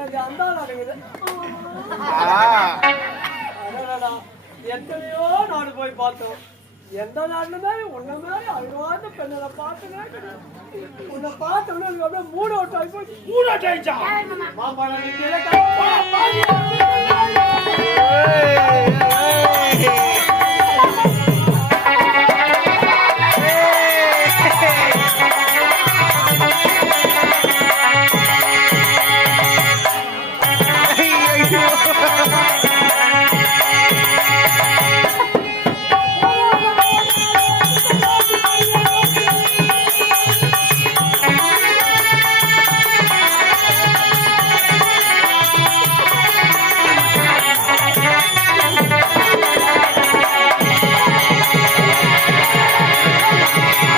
அந்த எத்தனையோ நாடு போய் பார்த்தோம். எந்த நாட்டுமே உன்ன மாதிரி அழுவாத பெண்ணை பார்த்துனே உன்னை பார்த்தோன்னு அப்படியே மூட் அவுட் ஆகி போய் மூட் அவுட் ஆயிடுச்சா? மாமா